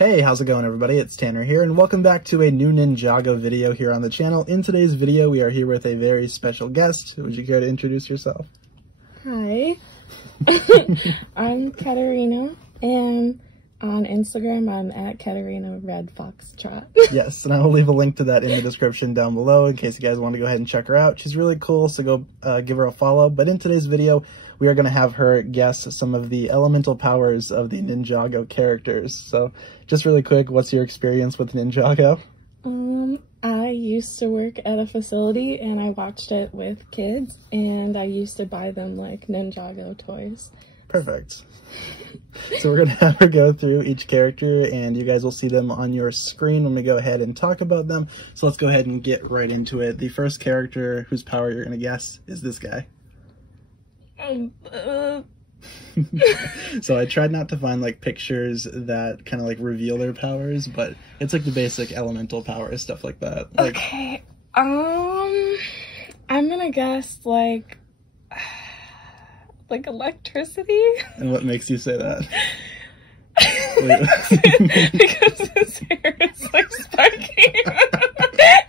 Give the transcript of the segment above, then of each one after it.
Hey, how's it going everybody? It's Tanner here and welcome back to a new Ninjago video here on the channel. In today's video, we are here with a very special guest. Would you care to introduce yourself? Hi, I'm Katerina, and on Instagram I'm at KaterinaRedFoxtrot. Yes, and I will leave a link to that in the description down below in case you guys want to go ahead and check her out. She's really cool, so go give her a follow. But in today's video, we are going to have her guess some of the elemental powers of the Ninjago characters. So just really quick, what's your experience with Ninjago? I used to work at a facility and I watched it with kids, and I used to buy them like Ninjago toys. Perfect. So we're going to have her go through each character and you guys will see them on your screen when we go ahead and talk about them. So let's go ahead and get right into it. The first character whose power you're going to guess is this guy. So I tried not to find like pictures that kind of like reveal their powers, but it's like the basic elemental powers, stuff like that. Like, okay, I'm gonna guess like electricity. And what makes you say that? Because his hair is like spiky.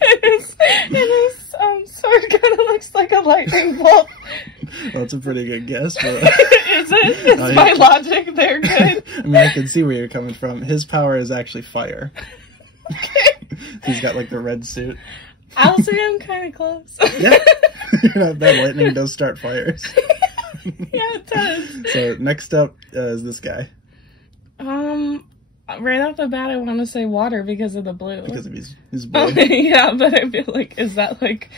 and his sword kind of looks like a lightning bolt. Well, that's a pretty good guess, but is it? Is my logic there good? I mean, I can see where you're coming from. His power is actually fire. Okay. He's got like the red suit. I'll say I'm kind of close. Yeah. That lightning does start fires. Yeah, it does. So next up is this guy. Right off the bat, I want to say water because of the blue. Because of his blue. Yeah, but I feel like, is that like,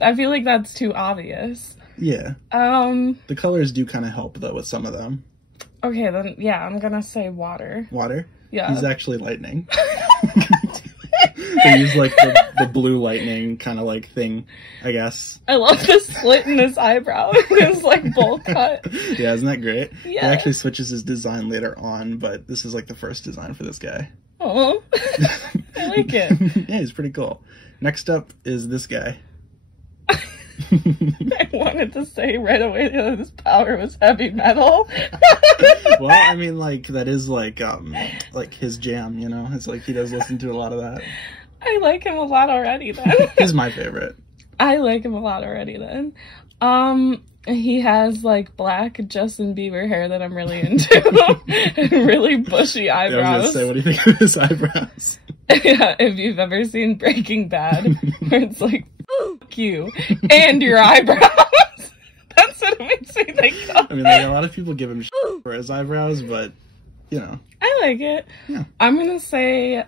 I feel like that's too obvious. Yeah. The colors do kind of help though with some of them. Okay, then yeah, I'm gonna say water. Water? Yeah. He's actually lightning. They use like the blue lightning kind of like thing, I guess. I love the slit in his eyebrow. It's like bowl cut. Yeah, isn't that great? Yeah. He actually switches his design later on, but this is like the first design for this guy. Oh, I like it. Yeah, he's pretty cool. Next up is this guy. I wanted to say right away that his power was heavy metal. Well, I mean, like, that is like his jam, you know? It's like he does listen to a lot of that. I like him a lot already then. He's my favorite. I like him a lot already then. He has like black Justin Bieber hair that I'm really into. And really bushy eyebrows. Yeah, I was gonna say, what do you think of his eyebrows? Yeah, if you've ever seen Breaking Bad, where it's like, fuck you, and your eyebrows. That's what it makes me think of. I mean, like, a lot of people give him shit for his eyebrows, but, you know. I like it. Yeah. I'm gonna say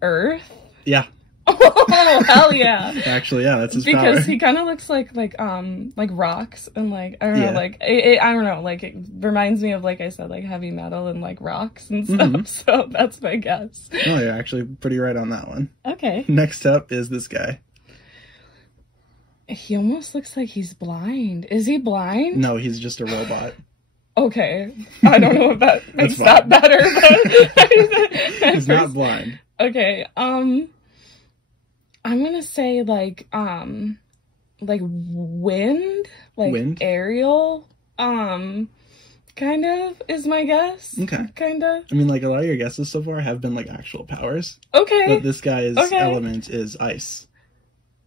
Earth. Yeah. Oh, hell yeah. Actually, yeah, that's his power. Because he kind of looks like rocks and like, I don't know, like, I don't know, like, it reminds me of, like I said, like heavy metal and like rocks and stuff, so that's my guess. Oh, you're actually pretty right on that one. Okay. Next up is this guy. He almost looks like he's blind. Is he blind? No, he's just a robot. Okay. I don't know if that makes that better, but... He's not blind. Okay, I'm gonna say like wind, like wind? Aerial, kind of is my guess. Okay. Kind of. I mean, like, a lot of your guesses so far have been like actual powers. Okay. But this guy's element is ice.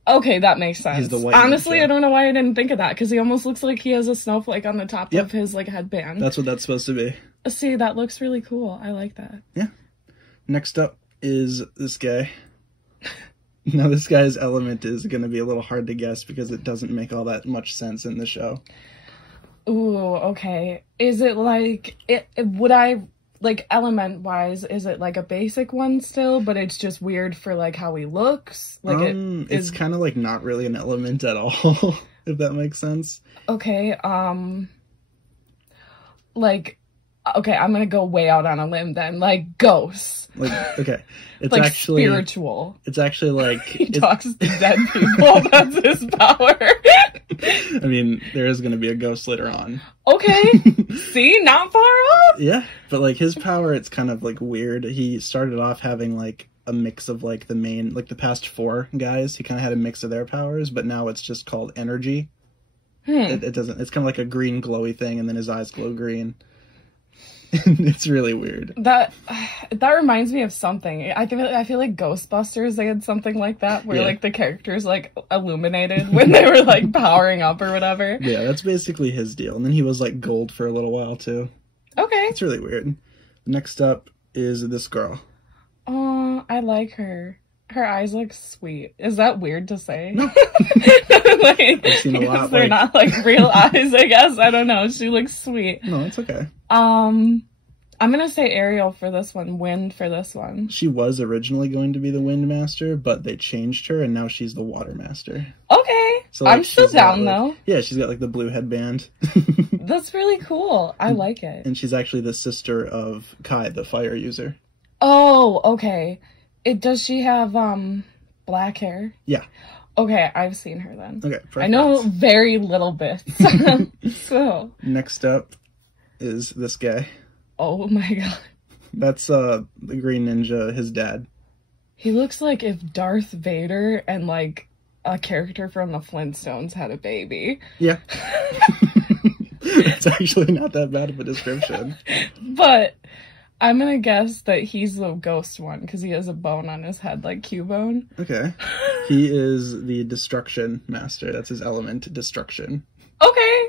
Okay, that makes sense. He's the white Honestly, ninja. I don't know why I didn't think of that, because he almost looks like he has a snowflake on the top of his like headband. That's what that's supposed to be. See, that looks really cool. I like that. Yeah. Next up is this guy. Now, this guy's element is going to be a little hard to guess because it doesn't make all that much sense in the show. Ooh, okay. Is it like, would I, like, element-wise, is it like a basic one still, but it's just weird for, like, how he looks? Like, it's kind of, like, not really an element at all, if that makes sense. Okay, like, okay, I'm gonna go way out on a limb then. Like, ghosts. Like, okay. It's like actually spiritual. It's actually like... He talks to dead people. That's his power. I mean, there is gonna be a ghost later on. Okay. See? Not far off. Yeah. But, like, his power, it's kind of, like, weird. He started off having, like, a mix of, like, the main... Like, the past 4 guys, he kind of had a mix of their powers, but now it's just called energy. It doesn't... It's kind of like a green glowy thing, and then his eyes glow green. It's really weird. That reminds me of something. I feel like Ghostbusters, they had something like that where like the characters like illuminated when they were like powering up or whatever. Yeah, that's basically his deal. And then he was like gold for a little while too. Okay. It's really weird. Next up is this girl. Oh, I like her. Her eyes look sweet. Is that weird to say? No. Like, I've seen a lot. they're not like real eyes, I guess. I don't know. She looks sweet. No, it's okay. I'm gonna say Ariel for this one. Wind for this one. She was originally going to be the Wind Master, but they changed her, and now she's the Water Master. Okay. So, like, I'm still down, though. Yeah, she's got, like, the blue headband. That's really cool. I like it. And she's actually the sister of Kai, the fire user. Oh, okay. Does she have, black hair? Yeah. Okay, I've seen her then. Okay, perfect. I know very little bits. So. Next up is this guy. Oh my god. That's, the Green Ninja, his dad. He looks like if Darth Vader and, like, a character from the Flintstones had a baby. Yeah. It's actually not that bad of a description. But I'm gonna guess that he's the ghost one because he has a bone on his head like Cubone. Okay. He is the Destruction Master. That's his element, Destruction. Okay.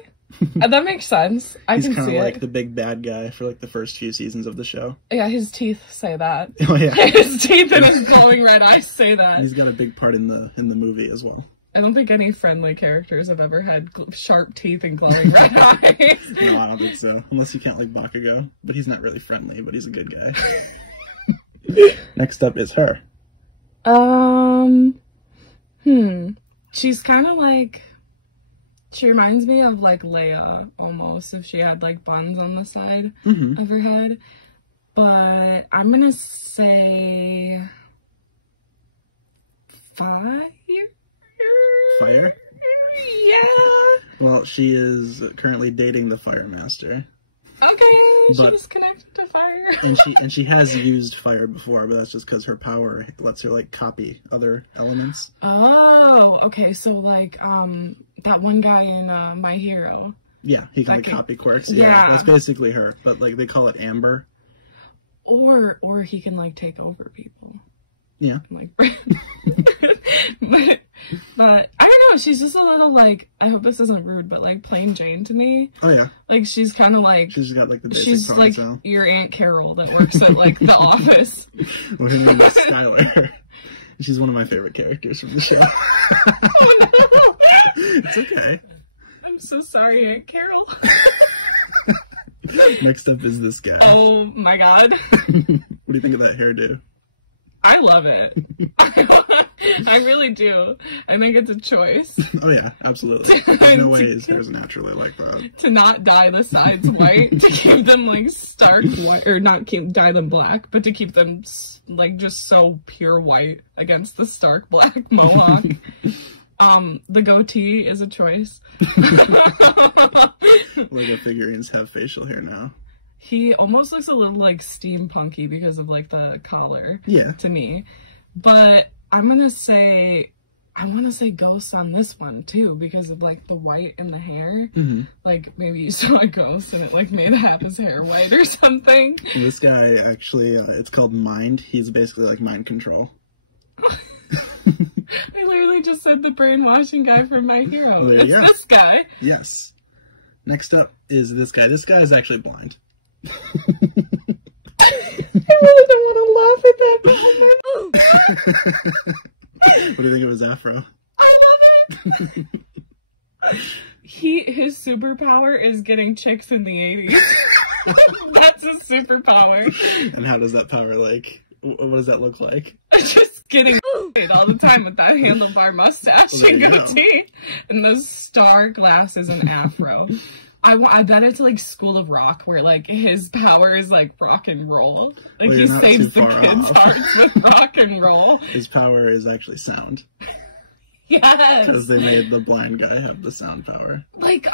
That makes sense. I can see it. He's kind of like the big bad guy for like the first few seasons of the show. Yeah, his teeth say that. Oh yeah. His teeth and his glowing red eyes say that. He's got a big part in the movie as well. I don't think any friendly characters have ever had sharp teeth and glowing red eyes. No, I don't think so. Unless you count like Bakugo. But he's not really friendly, but he's a good guy. Next up is her. She's kind of like... She reminds me of like Leia, almost, if she had like buns on the side of her head. But I'm gonna say... Fire? Fire? Yeah. Well, she is currently dating the Fire Master. Okay, she's connected to fire. and she has used fire before, but that's just because her power lets her like copy other elements. Oh, okay. So like that one guy in My Hero. Yeah, he can like copy quirks. Yeah, that's basically her. But like they call it Amber. Or he can like take over people. Yeah. Like, but I don't know. She's just a little like, I hope this isn't rude, but like plain Jane to me. Oh yeah. Like she's kind of like, she's got like the basic she's like your Aunt Carol that works at like the office. Well, her name is Skylar. She's one of my favorite characters from the show. Oh no. It's okay. I'm so sorry, Aunt Carol. Next up is this guy. Oh my god. What do you think of that hairdo? I love it. I really do. I think it's a choice. Oh yeah, absolutely. There's no way his hair's naturally like that. To not dye the sides white, to keep them like stark white, or not dye them black, but to keep them like just so pure white against the stark black mohawk. The goatee is a choice. Lego figurines have facial hair now. He almost looks a little like steampunky because of like the collar. Yeah. To me. But I'm gonna say I wanna say ghost on this one too, because of like the white in the hair. Like maybe you saw a ghost and it like made half his hair white or something. This guy actually it's called Mind. He's basically like mind control. I literally just said the brainwashing guy from My Hero. Well, it's this guy. Yes. Next up is this guy. This guy is actually blind. I really don't want to laugh at that moment. What do you think of his afro? I love it. His superpower is getting chicks in the 80s. That's his superpower. And how does that power like? What does that look like? Just getting laid all the time with that handlebar mustache and goatee and those star glasses and afro. I bet it's like School of Rock, where like his power is like rock and roll. Like he saves the kids' hearts with rock and roll. His power is actually sound. Yes. Because they made the blind guy have the sound power. Like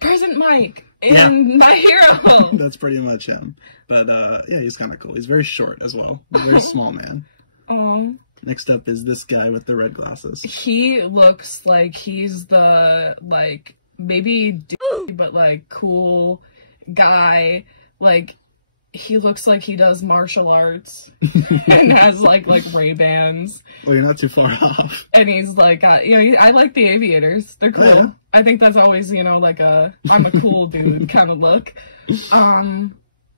Present Mike in My Hero. That's pretty much him. But yeah, he's kind of cool. He's very short as well. A very small man. Oh. Next up is this guy with the red glasses. He looks like he's the like maybe but like cool guy, like, he looks like he does martial arts and has like Ray-Bans. Well, you're not too far off. And he's like, I like the aviators. They're cool. Yeah. I think that's always, like I'm a cool dude kind of look.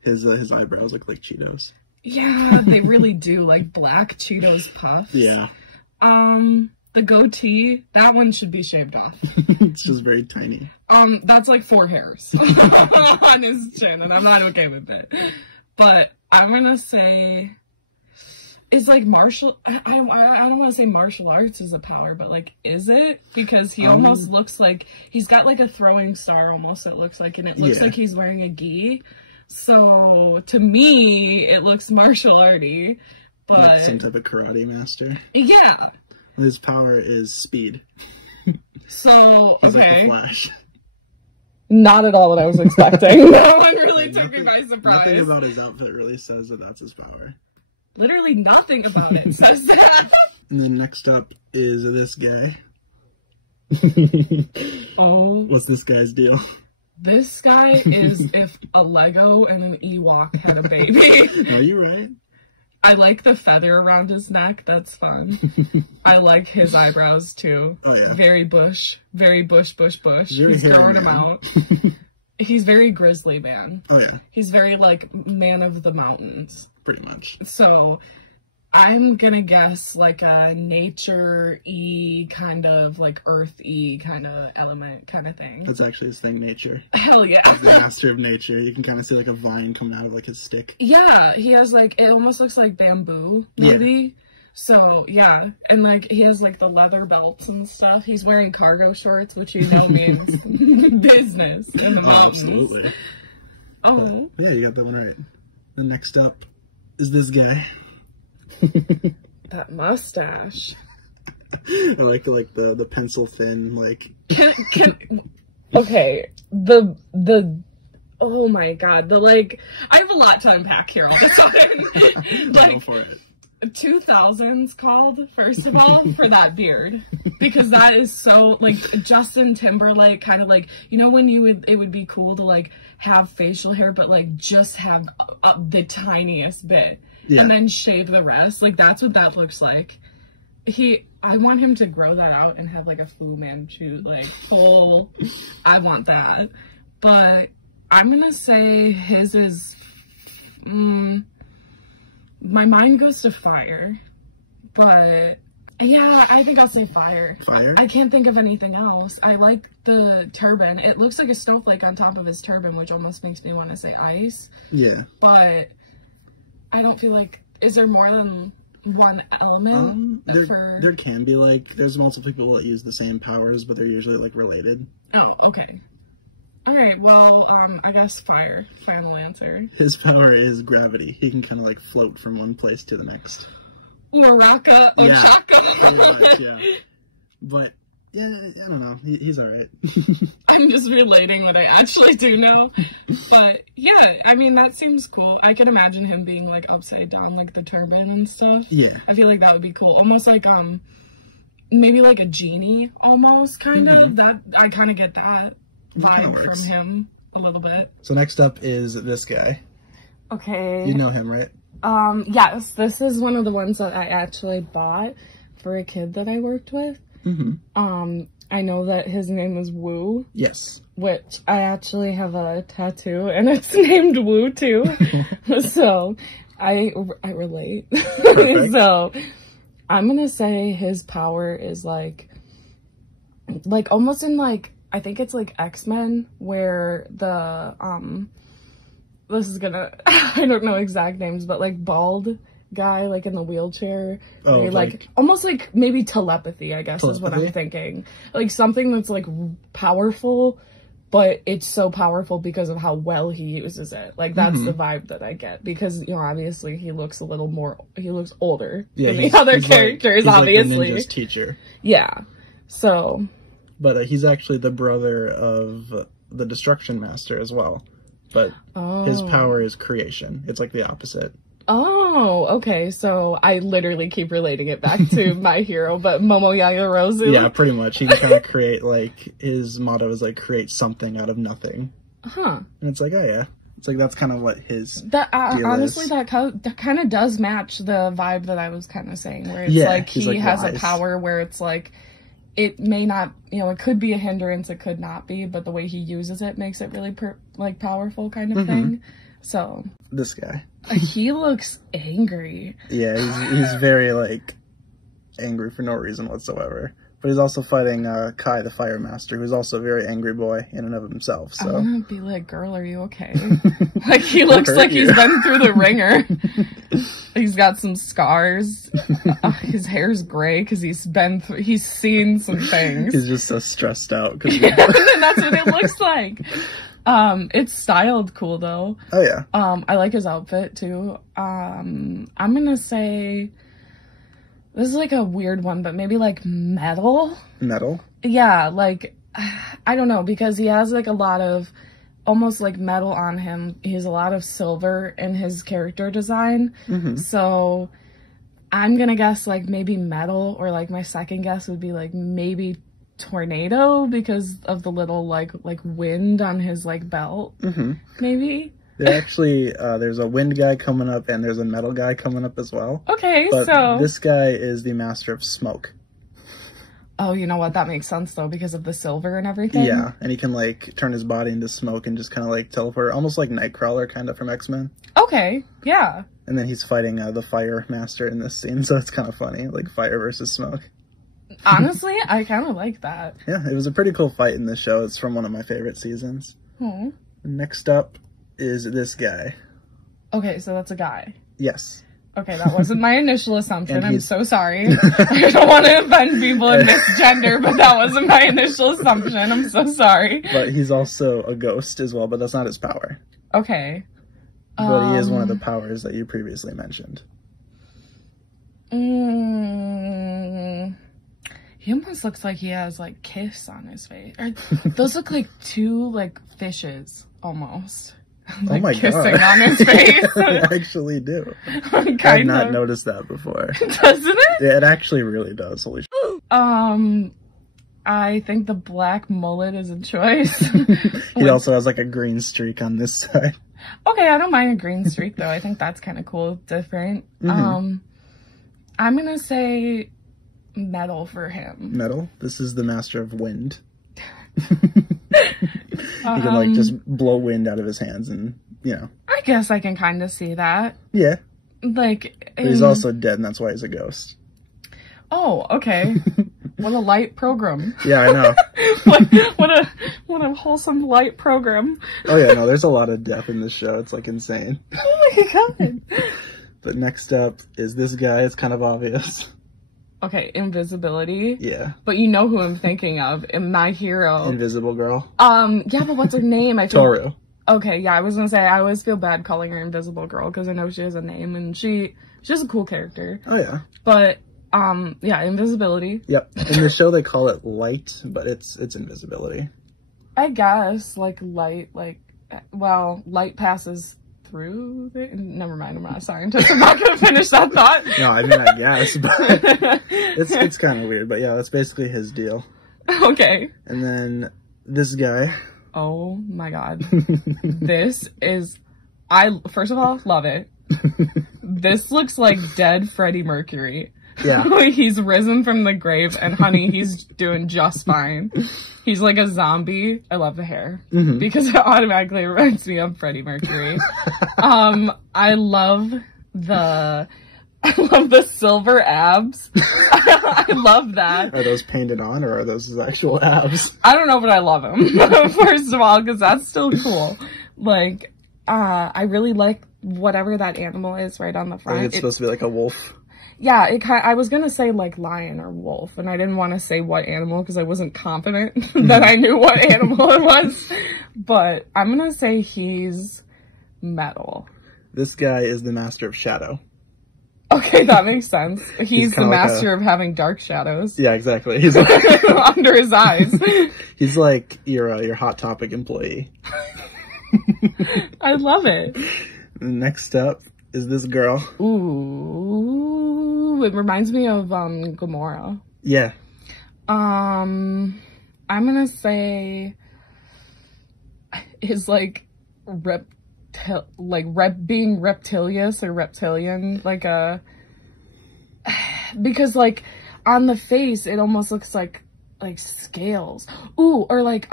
His eyebrows look like Cheetos. Yeah, they really do, like black Cheetos puffs. Yeah. The goatee, that one should be shaved off. It's just very tiny. That's like 4 hairs on his chin, and I'm not okay with it. But I'm gonna say it's like I don't want to say martial arts is a power, but like, is it? Because he almost looks like he's got like a throwing star almost, it looks like, and it looks like he's wearing a gi. So to me, it looks martial arty, but like some type of karate master. Yeah. His power is speed. So, he's okay. like the Flash. Not at all what I was expecting. That one really took me by surprise. Nothing about his outfit really says that that's his power. Literally nothing about it says that. And then next up is this guy. Oh. What's this guy's deal? This guy is if a Lego and an Ewok had a baby. Are you right? I like the feather around his neck. That's fun. I like his eyebrows too. Oh yeah. Very bush. Very bush. Very He's growing man. them out. He's very grizzly man. Oh yeah. He's very like man of the mountains. Pretty much. So I'm gonna guess like a nature-y kind of like earth-y kind of element kind of thing. That's actually his thing, nature. Hell yeah. Like the master of nature. You can kind of see like a vine coming out of like his stick. Yeah, he has like, it almost looks like bamboo, maybe. Yeah. So yeah, and like he has like the leather belts and stuff. He's wearing cargo shorts, which means business in the mountains. Absolutely. Oh. But, yeah, you got that one right. The next up is this guy. That mustache. I like the pencil thin, like. Okay, the oh my god, I have a lot to unpack here all the time. Go for it. 2000s called, first of all, for that beard, because that is so like Justin Timberlake kind of like, when it would be cool to like have facial hair but like just have the tiniest bit. Yeah. And then shave the rest. Like, that's what that looks like. I want him to grow that out and have, like, a Fu Manchu, like, full, I want that. But I'm gonna say his is, my mind goes to fire. But, yeah, I think I'll say fire. Fire? I can't think of anything else. I like the turban. It looks like a snowflake on top of his turban, which almost makes me want to say ice. Yeah. But I don't feel like, is there more than one element? There can be, like, there's multiple people that use the same powers, but they're usually, like, related. Oh, okay. Okay, well, I guess fire. Final answer. His power is gravity. He can kind of, like, float from one place to the next. Moraka Ochaka. Yeah. But, yeah, I don't know. He's alright. I'm just relating what I actually do know. But, yeah, I mean, that seems cool. I can imagine him being, like, upside down, like, the turban and stuff. Yeah. I feel like that would be cool. Almost like, maybe like a genie, almost, kind of. That, I kind of get that vibe from him a little bit. So next up is this guy. Okay. You know him, right? Yes. This is one of the ones that I actually bought for a kid that I worked with. Mm-hmm. I know that his name is Wu. Yes. Which I actually have a tattoo and it's named Wu too. So I relate. So I'm gonna say his power is like almost in like, I think it's like X-Men where the this is gonna I don't know exact names, but like bald guy like in the wheelchair. Oh, like almost like maybe telepathy, I guess is what I'm thinking. Like something that's like powerful, but it's so powerful because of how well he uses it. Like that's the vibe that I get, because obviously he looks older than the other characters, he's obviously. Like the ninja's teacher. Yeah. So but he's actually the brother of the Destruction Master as well. But his power is creation. It's like the opposite. Oh, okay. So I literally keep relating it back to my hero, but Momo Yaoyorozu. Yeah, pretty much. He can kind of create, like, his motto is, like, create something out of nothing. Huh. And it's like, oh, yeah. It's like that's kind of what his that deal honestly is. that kind of does match the vibe that I was kind of saying, where it's like he like has wise. a power where it's like it may not, you know, it could be a hindrance, it could not be, but the way he uses it makes it really like powerful kind of thing. So this guy, he looks angry. Yeah, he's very like angry for no reason whatsoever. But he's also fighting Kai, the Fire Master, who's also a very angry boy in and of himself. So I'm gonna be like, girl, are you okay? Like, he looks like he's been through the ringer. He's got some scars. His hair's gray because he's seen some things. He's just so stressed out. And that's what it looks like. It's styled cool though. Oh yeah. I like his outfit too. I'm gonna say this is like a weird one, but maybe like metal. Metal? Yeah, like, I don't know, because he has like a lot of almost like metal on him. He has a lot of silver in his character design. So I'm gonna guess like maybe metal, or like my second guess would be like maybe tornado because of the little like wind on his like belt. Maybe. Actually, there's a wind guy coming up and there's a metal guy coming up as well. Okay, but so this guy is the master of smoke. Oh, you know what? That makes sense though because of the silver and everything. Yeah, and he can like turn his body into smoke and just kind of like teleport, almost like Nightcrawler kind of from X-Men. Okay, yeah. And then he's fighting the Fire Master in this scene, so it's kind of funny, like fire versus smoke. Honestly, I kind of like that. Yeah, it was a pretty cool fight in this show. It's from one of my favorite seasons. Oh. Next up is this guy. Okay, so that's a guy. Yes. Okay, that wasn't my initial assumption. I'm so sorry. I don't want to offend people and misgender, but that wasn't my initial assumption. I'm so sorry. But he's also a ghost as well, but that's not his power. Okay. But he is one of the powers that you previously mentioned. He almost looks like he has like kiss on his face. Those look like two like fishes almost. Like, oh my kissing god. on his face. They actually do. Kind I've not noticed that before. Doesn't it? Yeah, it actually really does. Holy shit. I think the black mullet is a choice. He also has like a green streak on this side. Okay, I don't mind a green streak though. I think that's kind of cool, different. I'm gonna say metal for him. Metal? This is the master of wind. He can like just blow wind out of his hands and, you know. I guess I can kind of see that. Yeah. Like, but he's also dead and that's why he's a ghost. Oh, okay. What a light program. Yeah, I know. what a wholesome light program. Oh yeah, no, there's a lot of death in this show. It's like insane. Oh my god. But next up is this guy. It's kind of obvious. Okay, Invisibility. Yeah. But you know who I'm thinking of. In My Hero. Invisible Girl. Yeah, but what's her name? Toru. Okay, yeah, I was gonna say, I always feel bad calling her Invisible Girl because I know she has a name and she's a cool character. Oh yeah. But, yeah, Invisibility. Yep. In the show they call it light, but it's invisibility. I guess, like, light, like, well, light passes through the... Never mind, I'm not a scientist. I'm not gonna finish that thought. No, I mean, I guess, but it's kind of weird. But yeah, that's basically his deal. Okay. And then this guy. Oh my god. This is... first of all, love it. This looks like dead Freddie Mercury. Yeah. He's risen from the grave and honey, he's doing just fine. He's like a zombie. I love the hair because it automatically reminds me of Freddie Mercury. I love the silver abs. I love that. Are those painted on or are those his actual abs? I don't know, but I love them. First of all, because that's still cool. Like, I really like whatever that animal is right on the front. It's supposed to be like a wolf. Yeah, I was gonna say like lion or wolf, and I didn't want to say what animal because I wasn't confident that I knew what animal it was. But I'm gonna say he's metal. This guy is the master of shadow. Okay, that makes sense. He's the master like of having dark shadows. Yeah, exactly. He's like under his eyes. He's like your Hot Topic employee. I love it. Next up is this girl. Ooh, it reminds me of Gamora. Yeah. I'm gonna say his like reptilian being reptilious or reptilian, like because like on the face it almost looks like scales. Ooh, or like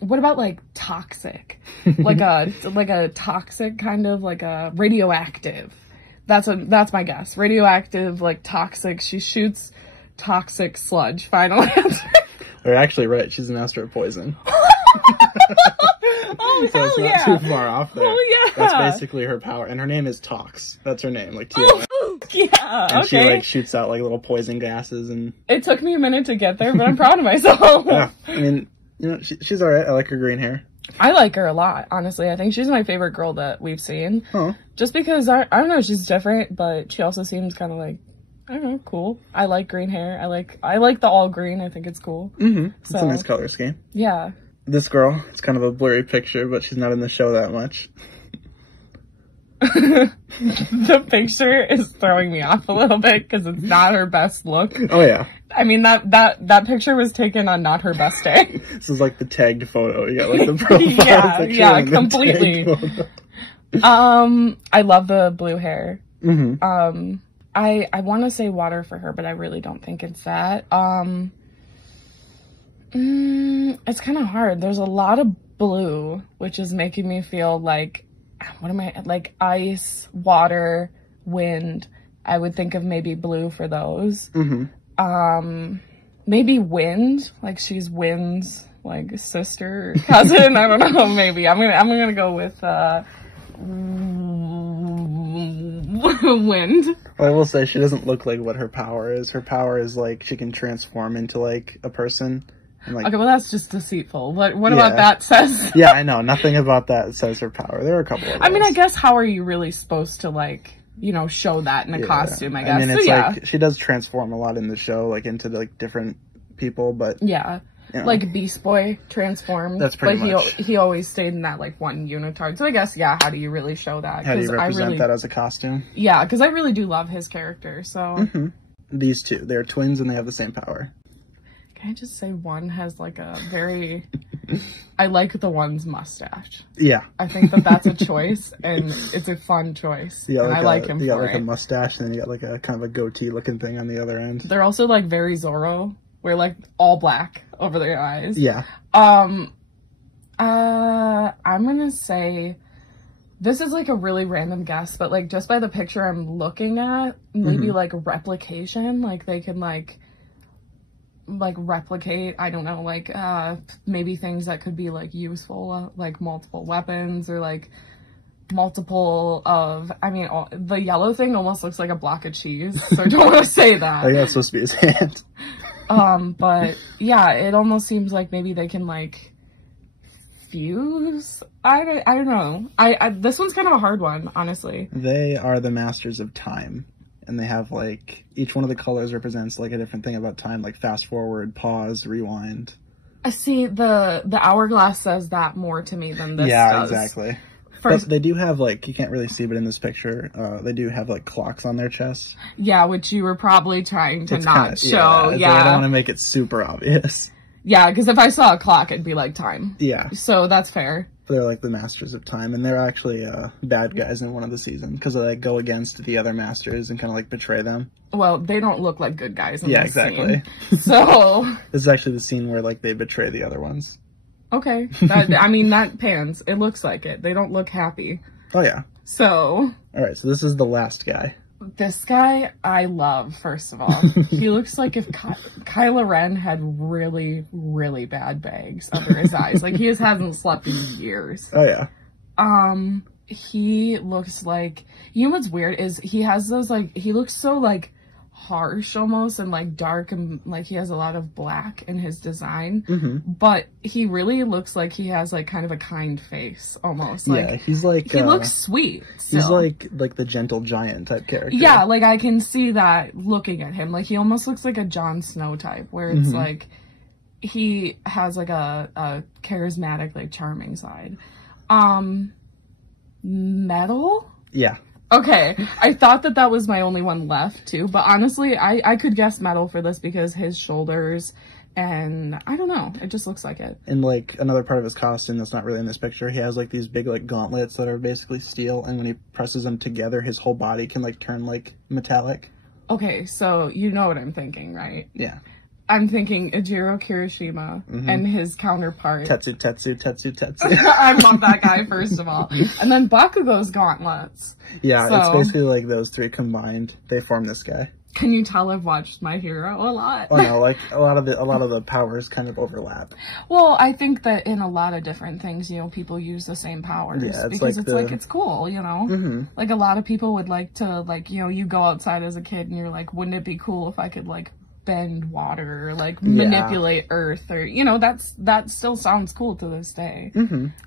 what about like toxic? like a toxic kind of like a radioactive. That's my guess. Radioactive, like toxic. She shoots toxic sludge. Final answer. You're actually right. She's a master of poison. Oh, so it's not too far off there. Oh, yeah. That's basically her power. And her name is Tox. That's her name, like T-O-X. Yeah, and she like shoots out like little poison gases and... It took me a minute to get there, but I'm proud of myself. Yeah, I mean, you know, she's alright. I like her green hair. I like her a lot, honestly. I think she's my favorite girl that we've seen. Oh. Just because, I don't know, she's different, but she also seems kind of like, I don't know, cool. I like green hair. I like the all green. I think it's cool. Mm-hmm. It's a nice color scheme. Yeah. This girl, it's kind of a blurry picture, but she's not in the show that much. The picture is throwing me off a little bit because it's not her best look. Oh yeah. I mean, that picture was taken on not her best day. This is like the tagged photo. You got like the profile picture. Yeah, completely. I love the blue hair. Mm-hmm. I want to say water for her, but I really don't think it's that. It's kind of hard. There's a lot of blue, which is making me feel like, what am I, like ice, water, wind. I would think of maybe blue for those. Mm-hmm. Maybe wind, like she's Wind's like sister or cousin. I don't know, maybe. I'm gonna go with wind. Well, I will say she doesn't look like what her power is. Her power is like she can transform into like a person. And, like, okay, well that's just deceitful. What about that says? Yeah, I know. Nothing about that says her power. There are a couple of those. I mean, I guess how are you really supposed to like, you know, show that in a costume, I guess. I mean, it's so, like she does transform a lot in the show, like into like different people, but yeah. You know. Like Beast Boy transformed. That's pretty much. He always stayed in that like one unitard. So I guess, yeah, how do you really show that? How do you represent that as a costume? Yeah, because I really do love his character, so. Mm-hmm. These two, they're twins and they have the same power. Can I just say one has like a very, I like the one's mustache. Yeah. I think that's a choice and it's a fun choice. Yeah, like I like him for it. You got like a mustache and then you got like a kind of a goatee looking thing on the other end. They're also like very Zorro. We're like all black over their eyes. Yeah. I'm gonna say, this is like a really random guess, but like just by the picture I'm looking at, maybe like replication, like they can like replicate, I don't know, like maybe things that could be like useful, like multiple weapons or like multiple of, I mean, the yellow thing almost looks like a block of cheese, so I don't want to say that. I think that's supposed to be his hand. But yeah, it almost seems like maybe they can like fuse. I don't know. This one's kind of a hard one, honestly. They are the masters of time, and they have like each one of the colors represents like a different thing about time, like fast forward, pause, rewind. I see the hourglass says that more to me than this does. Exactly. But they do have, like, you can't really see, but in this picture, they do have, like, clocks on their chests. Yeah, which you were probably trying to not show. Yeah. I don't want to make it super obvious. Yeah, because if I saw a clock, it'd be, like, time. Yeah. So that's fair. But they're, like, the masters of time, and they're actually bad guys in one of the seasons, because they, like, go against the other masters and kind of, like, betray them. Well, they don't look like good guys in this exactly. scene. So... This is actually the scene where, like, they betray the other ones. Okay. I mean, that pans. It looks like it. They don't look happy. Oh, yeah. So. Alright, so this is the last guy. This guy, I love, first of all. He looks like if Kylo Ren had really, really bad bags under his eyes. Like, he just hasn't slept in years. Oh, yeah. He looks like, you know what's weird is he has those, like, he looks so, like, harsh almost and like dark and like he has a lot of black in his design, but he really looks like he has like kind of a kind face almost. Like, yeah, he's like he looks sweet still. He's like the gentle giant type character. Yeah, like I can see that looking at him. Like he almost looks like a Jon Snow type where it's like he has like a charismatic, like charming side. Metal? Yeah. Okay, I thought that was my only one left too, but honestly, I could guess metal for this because his shoulders And I don't know, it just looks like it. And like another part of his costume that's not really in this picture, he has like these big like gauntlets that are basically steel, and when he presses them together, his whole body can like turn like metallic. Okay, so you know what I'm thinking, right? Yeah. I'm thinking Ejiro Kirishima and his counterpart. Tetsu. I love that guy, first of all. And then Bakugo's gauntlets. Yeah, so, it's basically like those three combined. They form this guy. Can you tell I've watched My Hero a lot? Oh no, like a lot of the powers kind of overlap. Well, I think that in a lot of different things, you know, people use the same powers. Yeah, it's because like it's cool, you know? Like a lot of people would like to, like, you know, you go outside as a kid and you're like, wouldn't it be cool if I could like bend water or like manipulate earth, or you know, that still sounds cool to this day.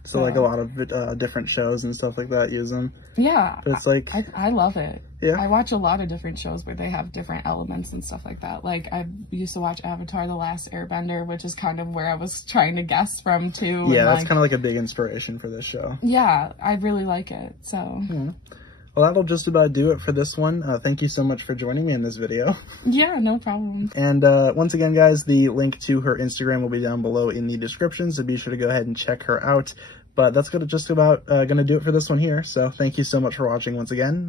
So like a lot of different shows and stuff like that use them. Yeah, but it's like I love it. Yeah, I watch a lot of different shows where they have different elements and stuff like that. Like I used to watch Avatar: The Last Airbender, which is kind of where I was trying to guess from too. Yeah, and that's kind of like a big inspiration for this show. Yeah, I really like it. So well, that'll just about do it for this one. Thank you so much for joining me in this video. Yeah, no problem. And once again, guys, the link to her Instagram will be down below in the description, so be sure to go ahead and check her out. But that's just about gonna do it for this one here. So thank you so much for watching once again.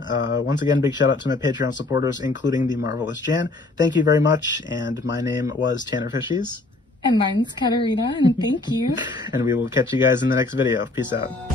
Big shout out to my Patreon supporters, including the Marvelous Jan. Thank you very much. And my name was Tanner Fishies. And mine's Katerina, and thank you. And we will catch you guys in the next video. Peace out.